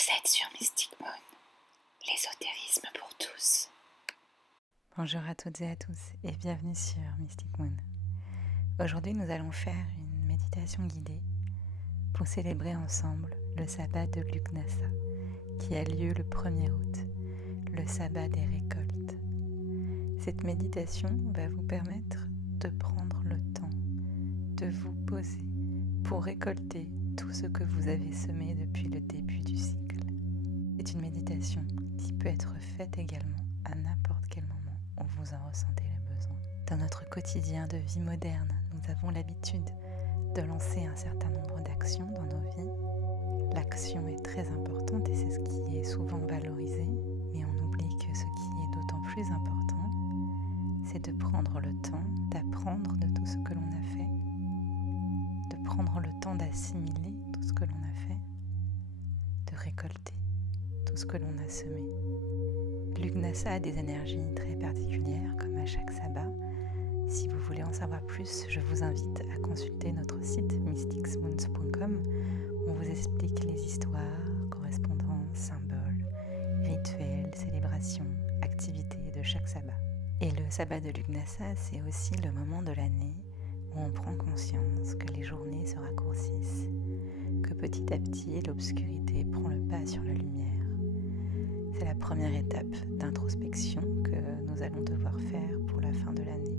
Vous êtes sur Mystic Moon, l'ésotérisme pour tous. Bonjour à toutes et à tous et bienvenue sur Mystic Moon. Aujourd'hui nous allons faire une méditation guidée pour célébrer ensemble le sabbat de Lugnasa qui a lieu le 1er août, le sabbat des récoltes. Cette méditation va vous permettre de prendre le temps de vous poser pour récolter tout ce que vous avez semé depuis le début du cycle. C'est une méditation qui peut être faite également à n'importe quel moment où vous en ressentez le besoin. Dans notre quotidien de vie moderne, nous avons l'habitude de lancer un certain nombre d'actions dans nos vies. L'action est très importante et c'est ce qui est souvent valorisé, mais on oublie que ce qui est d'autant plus important, c'est de prendre le temps d'apprendre de tout ce que l'on a fait, de prendre le temps d'assimiler tout ce que l'on a fait, de récolter tout ce que l'on a semé. Lugnasa a des énergies très particulières, comme à chaque sabbat. Si vous voulez en savoir plus, je vous invite à consulter notre site mysticsmoons.com. On vous explique les histoires, correspondances, symboles, rituels, célébrations, activités de chaque sabbat. Et le sabbat de Lugnasa, c'est aussi le moment de l'année où on prend conscience que les journées se raccourcissent, que petit à petit l'obscurité prend le pas sur la lumière. C'est la première étape d'introspection que nous allons devoir faire pour la fin de l'année.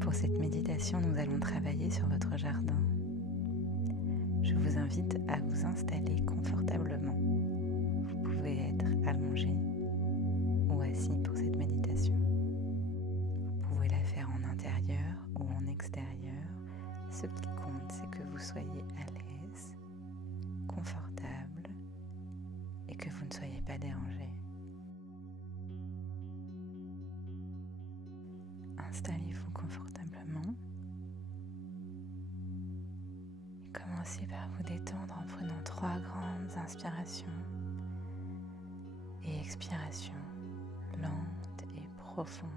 Pour cette méditation, nous allons travailler sur votre jardin. Je vous invite à vous installer confortablement. Vous pouvez être allongé ou assis pour cette méditation. Vous pouvez la faire en intérieur ou en extérieur. Ce qui compte, c'est que vous soyez à l'aise, confortable et que vous ne soyez pas dérangé. Installez-vous confortablement et commencez par vous détendre en prenant 3 grandes inspirations et expirations lentes et profondes.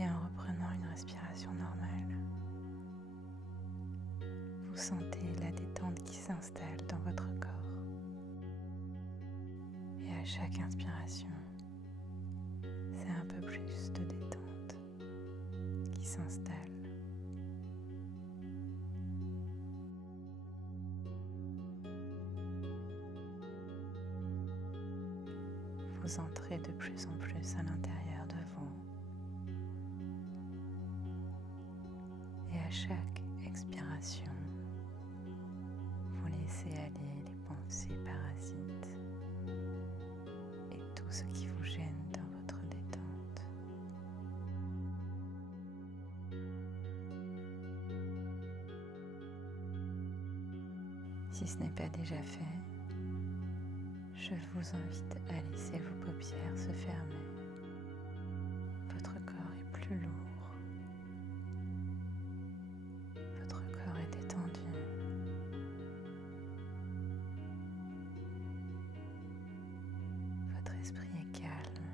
Et en reprenant une respiration normale, vous sentez la détente qui s'installe dans votre corps. Et à chaque inspiration, c'est un peu plus de détente qui s'installe. Vous entrez de plus en plus à l'intérieur de vous. Et à chaque expiration, vous laissez aller les pensées parasites et tout ce qui vous gêne dans votre détente. Si ce n'est pas déjà fait, je vous invite à laisser vos paupières se fermer. Votre corps est plus lourd. Votre corps est détendu. Votre esprit est calme.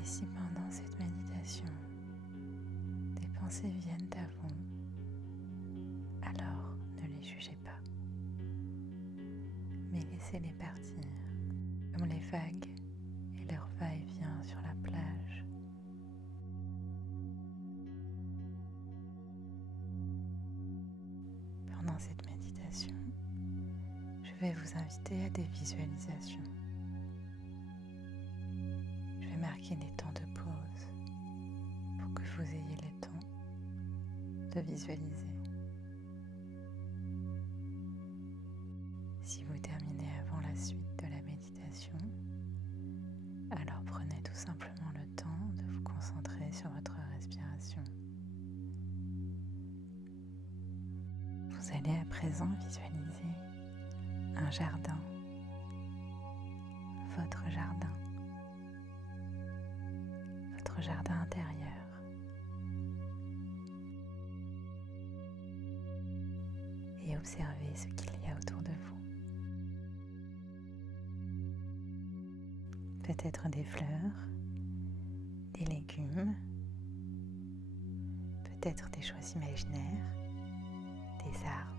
Et si pendant cette méditation, des pensées viennent à vous, alors ne les jugez pas, mais laissez-les partir, comme les vagues et leur va-et-vient sur la plage. Pendant cette méditation, je vais vous inviter à des visualisations. Je vais marquer des temps de pause pour que vous ayez le temps de visualiser. Si vous terminez avant la suite de la méditation, alors prenez tout simplement le temps de vous concentrer sur votre respiration. Vous allez à présent visualiser un jardin, votre jardin intérieur. et observez ce qu'il y a autour de vous. Peut-être des fleurs, des légumes, peut-être des choses imaginaires, des arbres.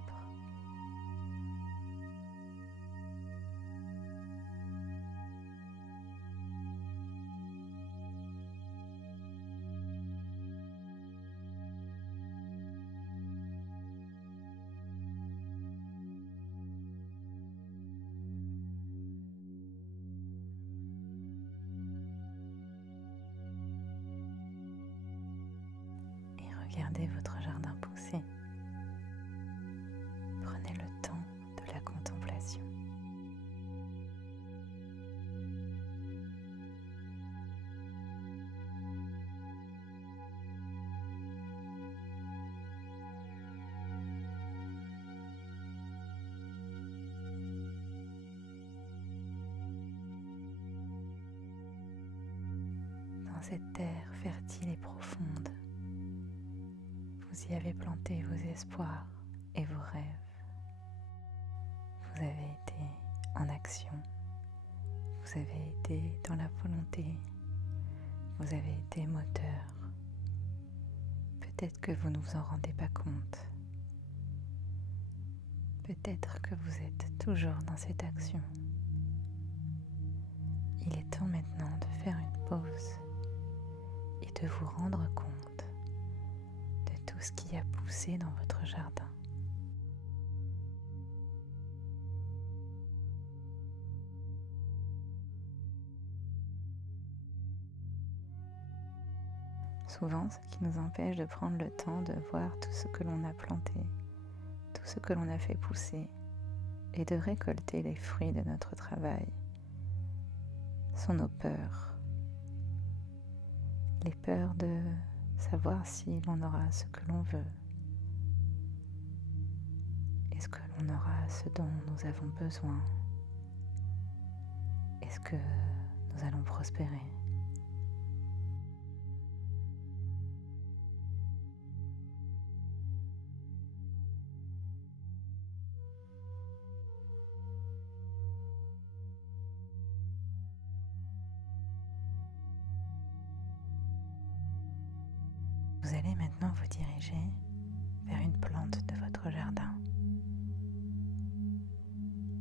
Regardez votre jardin pousser. Prenez le temps de la contemplation. Dans cette terre fertile et profonde, vous y avez planté vos espoirs et vos rêves. Vous avez été en action, vous avez été dans la volonté, vous avez été moteur. Peut-être que vous ne vous en rendez pas compte. Peut-être que vous êtes toujours dans cette action. Il est temps maintenant de faire une pause et de vous rendre compte tout ce qui a poussé dans votre jardin. Souvent, ce qui nous empêche de prendre le temps de voir tout ce que l'on a planté, tout ce que l'on a fait pousser et de récolter les fruits de notre travail, sont nos peurs. Les peurs de savoir si l'on aura ce que l'on veut. Est-ce que l'on aura ce dont nous avons besoin? Est-ce que nous allons prospérer? Vous allez maintenant vous diriger vers une plante de votre jardin.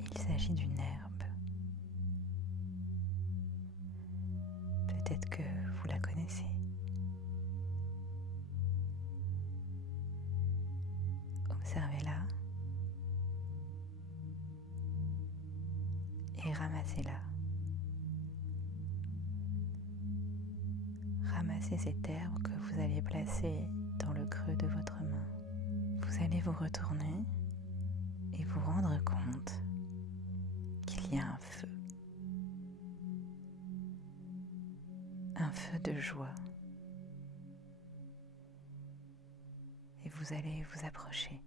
Il s'agit d'une herbe. Peut-être que vous la connaissez. Observez-la et ramassez-la. Ramassez cette herbe que vous allez placer dans le creux de votre main. Vous allez vous retourner et vous rendre compte qu'il y a un feu. Un feu de joie. Et vous allez vous approcher.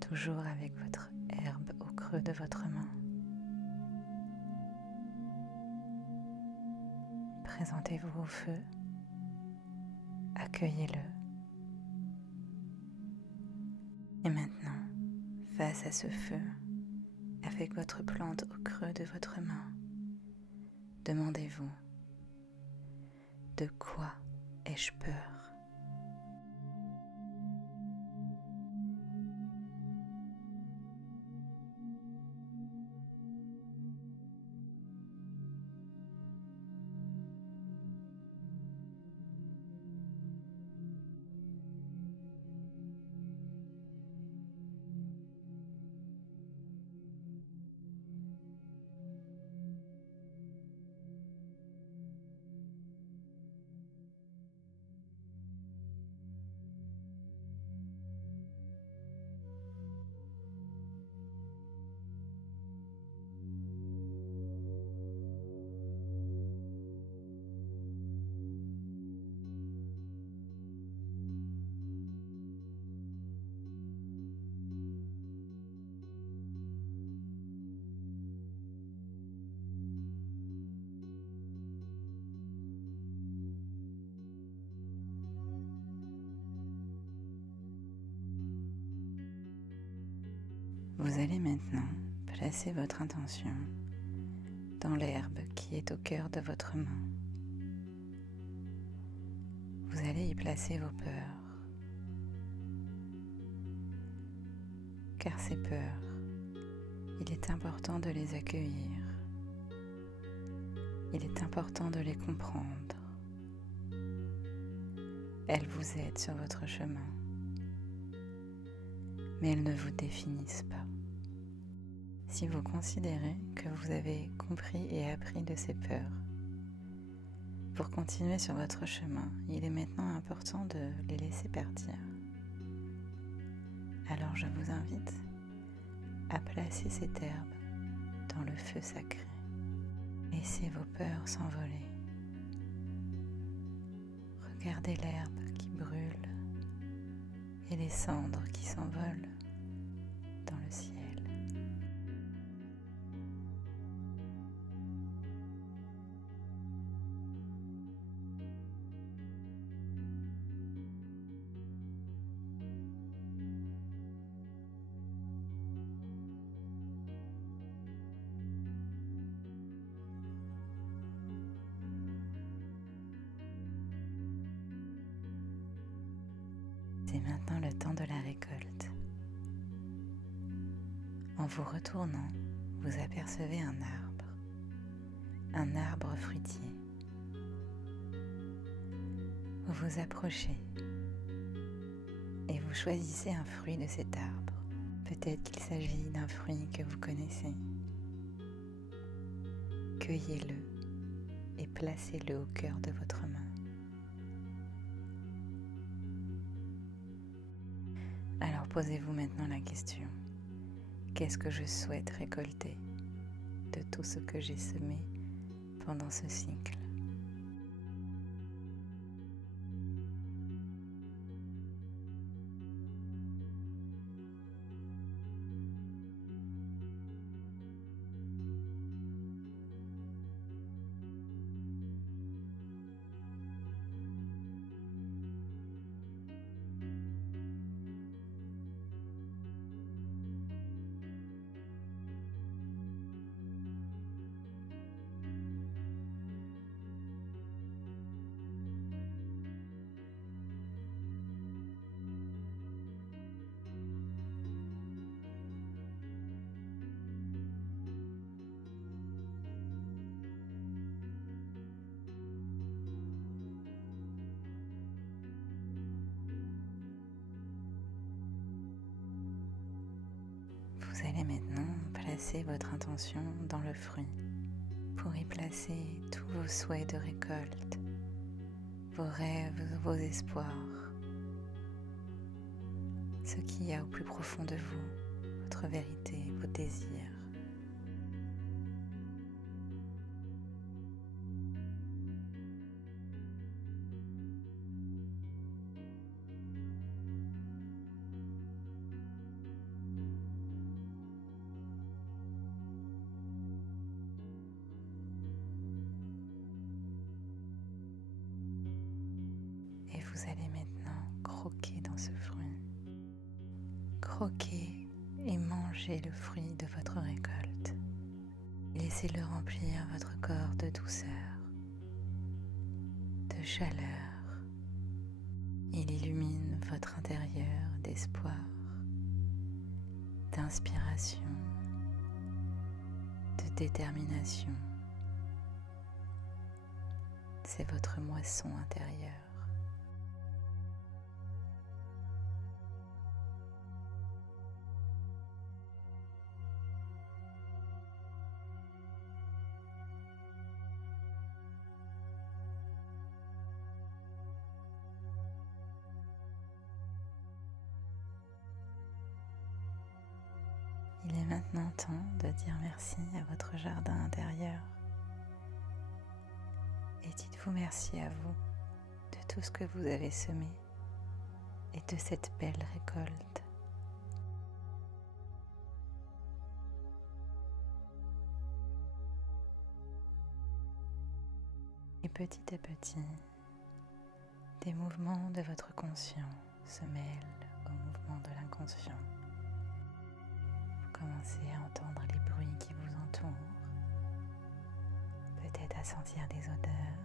Toujours avec votre herbe au creux de votre main. Présentez-vous au feu, accueillez-le. Et maintenant, face à ce feu, avec votre plante au creux de votre main, demandez-vous, de quoi ai-je peur ? Vous allez maintenant placer votre intention dans l'herbe qui est au cœur de votre main. Vous allez y placer vos peurs, car ces peurs, il est important de les accueillir. Il est important de les comprendre. Elles vous aident sur votre chemin, mais elles ne vous définissent pas. Si vous considérez que vous avez compris et appris de ces peurs, pour continuer sur votre chemin, il est maintenant important de les laisser partir. Alors je vous invite à placer cette herbe dans le feu sacré. Laissez vos peurs s'envoler. Regardez l'herbe qui brûle et les cendres qui s'envolent dans le ciel. C'est maintenant le temps de la récolte. En vous retournant, vous apercevez un arbre fruitier. Vous vous approchez et vous choisissez un fruit de cet arbre. Peut-être qu'il s'agit d'un fruit que vous connaissez. Cueillez-le et placez-le au cœur de votre main. Alors posez-vous maintenant la question, qu'est-ce que je souhaite récolter de tout ce que j'ai semé pendant ce cycle ? Vous allez maintenant placer votre intention dans le fruit pour y placer tous vos souhaits de récolte, vos rêves, vos espoirs, ce qu'il y a au plus profond de vous, votre vérité, vos désirs. Et vous allez maintenant croquer dans ce fruit. Croquez et mangez le fruit de votre récolte. Laissez-le remplir votre corps de douceur, de chaleur. Il illumine votre intérieur d'espoir, d'inspiration, de détermination. C'est votre moisson intérieure. Il est maintenant temps de dire merci à votre jardin intérieur. Et dites-vous merci à vous de tout ce que vous avez semé et de cette belle récolte. Et petit à petit, des mouvements de votre conscient se mêlent aux mouvements de l'inconscient. Vous commencer à entendre les bruits qui vous entourent, peut-être à sentir des odeurs.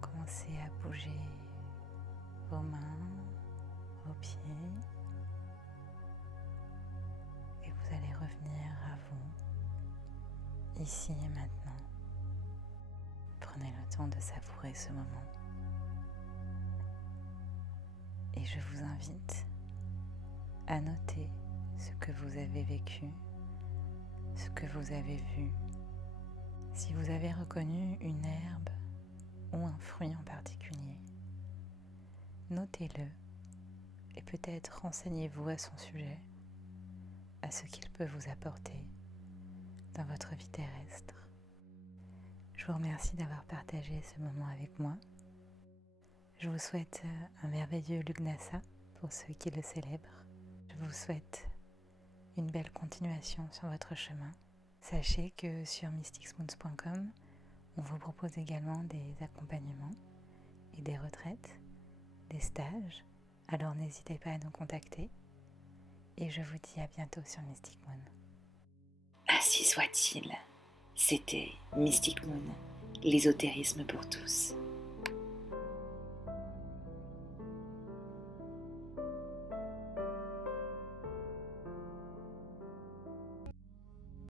Commencez à bouger vos mains, vos pieds, et vous allez revenir à vous, ici et maintenant. Prenez le temps de savourer ce moment. Et je vous invite à noter ce que vous avez vécu, ce que vous avez vu. Si vous avez reconnu une herbe ou un fruit en particulier, notez-le et peut-être renseignez-vous à son sujet, à ce qu'il peut vous apporter dans votre vie terrestre. Je vous remercie d'avoir partagé ce moment avec moi. Je vous souhaite un merveilleux Lugnasa pour ceux qui le célèbrent. Je vous souhaite une belle continuation sur votre chemin. Sachez que sur mysticsmoons.com, on vous propose également des accompagnements et des retraites, des stages. Alors n'hésitez pas à nous contacter. Et je vous dis à bientôt sur Mystic Moon. Ainsi soit-il. C'était Mystic Moon, l'ésotérisme pour tous.